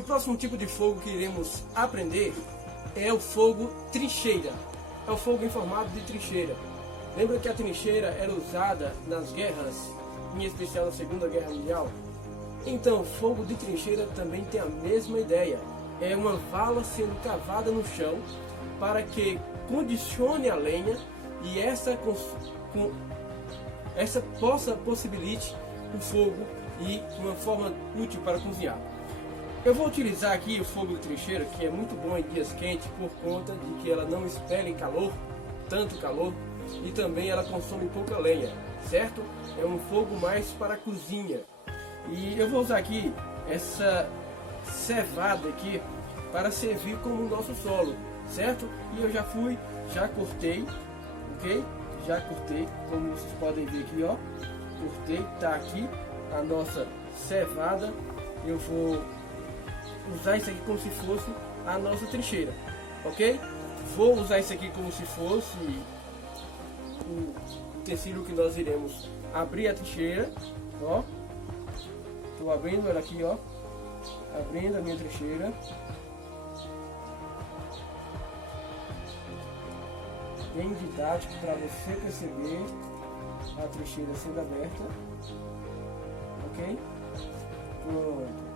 o próximo tipo de fogo que iremos aprender é o fogo trincheira. É o fogo em formato de trincheira. Lembra que a trincheira era usada nas guerras, em especial na Segunda Guerra Mundial? Então, fogo de trincheira também tem a mesma ideia. É uma vala sendo cavada no chão para que condicione a lenha e essa possibilite o fogo e uma forma útil para cozinhar. Eu vou utilizar aqui o fogo de trincheira, que é muito bom em dias quentes por conta de que ela não expele calor, tanto calor, e também ela consome pouca lenha, certo? É um fogo mais para a cozinha. E eu vou usar aqui essa cevada aqui para servir como o nosso solo, certo? E eu já cortei, ok? Já cortei, como vocês podem ver aqui, ó. Cortei, tá aqui a nossa cevada. Eu vou usar isso aqui como se fosse a nossa trincheira, ok? Vou usar isso aqui como se fosse o utensílio que nós iremos abrir a trincheira, ó. Estou abrindo ela aqui, ó. Abrindo a minha trincheira. Bem didático para você perceber a trincheira sendo aberta, ok? Pronto.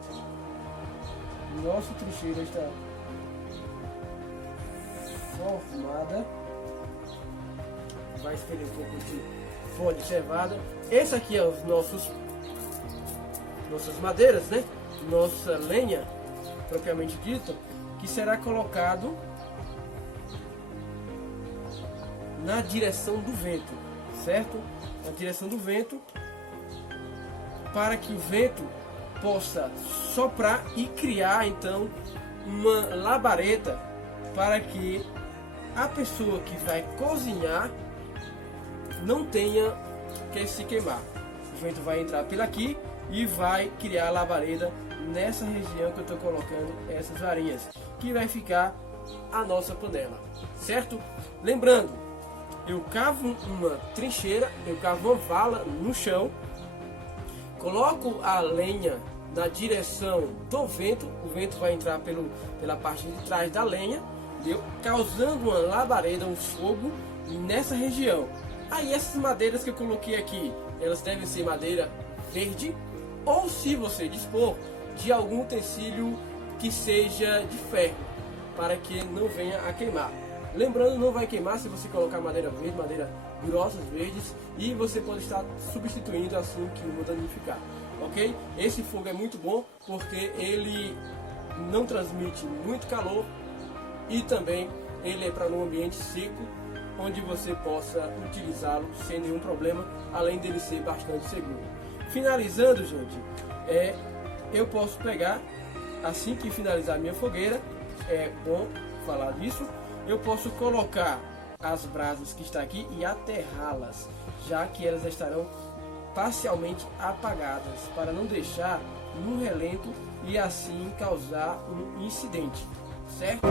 Nossa trincheira está formada. Vai escolher um pouco de folha de cevada. Esse aqui é os nossas madeiras, né? Nossa lenha, propriamente dita, que será colocado na direção do vento, certo? Na direção do vento, para que o vento possa soprar e criar então uma labareda para que a pessoa que vai cozinhar não tenha que se queimar. O vento vai entrar por aqui e vai criar a labareda nessa região que eu estou colocando essas varinhas, que vai ficar a nossa panela, certo? Lembrando, eu cavo uma trincheira, eu cavo uma vala no chão, coloco a lenha na direção do vento, o vento vai entrar pela parte de trás da lenha, causando uma labareda, um fogo nessa região. Aí essas madeiras que eu coloquei aqui, elas devem ser madeira verde, ou se você dispor de algum utensílio que seja de ferro, para que não venha a queimar. Lembrando, não vai queimar se você colocar madeira verde, madeira grossas verdes, e você pode estar substituindo assim que uma danificar, ok? Esse fogo é muito bom porque ele não transmite muito calor e também ele é para um ambiente seco, onde você possa utilizá-lo sem nenhum problema, além dele ser bastante seguro. Finalizando, gente, eu posso pegar, assim que finalizar a minha fogueira, é bom falar disso, eu posso colocar as brasas que está aqui e aterrá-las, já que elas estarão parcialmente apagadas, para não deixar no relento e assim causar um incidente, certo?